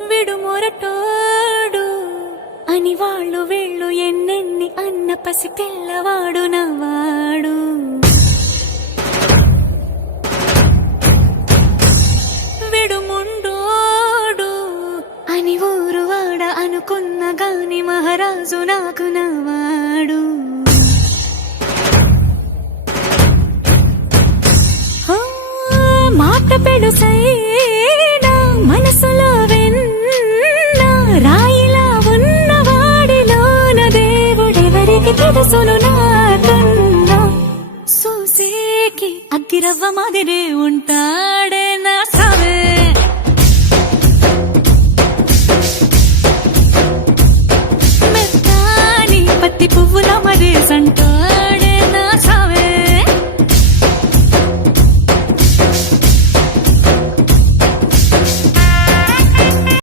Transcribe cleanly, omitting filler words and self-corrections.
విడు మొరటోడు అని వాళ్ళు వీళ్ళు ఎన్నెన్ని అన్న పసి పిల్లవాడు నవ్వాడు. విడు ముండోడు అని ఊరు వాడ అనుకున్న గాని మహారాజు నాకు నవ్వాడు. మాట పెడుసైనా మనసులో వెన్న రాయిలా ఉన్నవాడిలోన దేవుడెవరికి తెలుసును నాకన్నా. సూసేకి అగ్గిరవ్వ మాదిరే ఉంటా.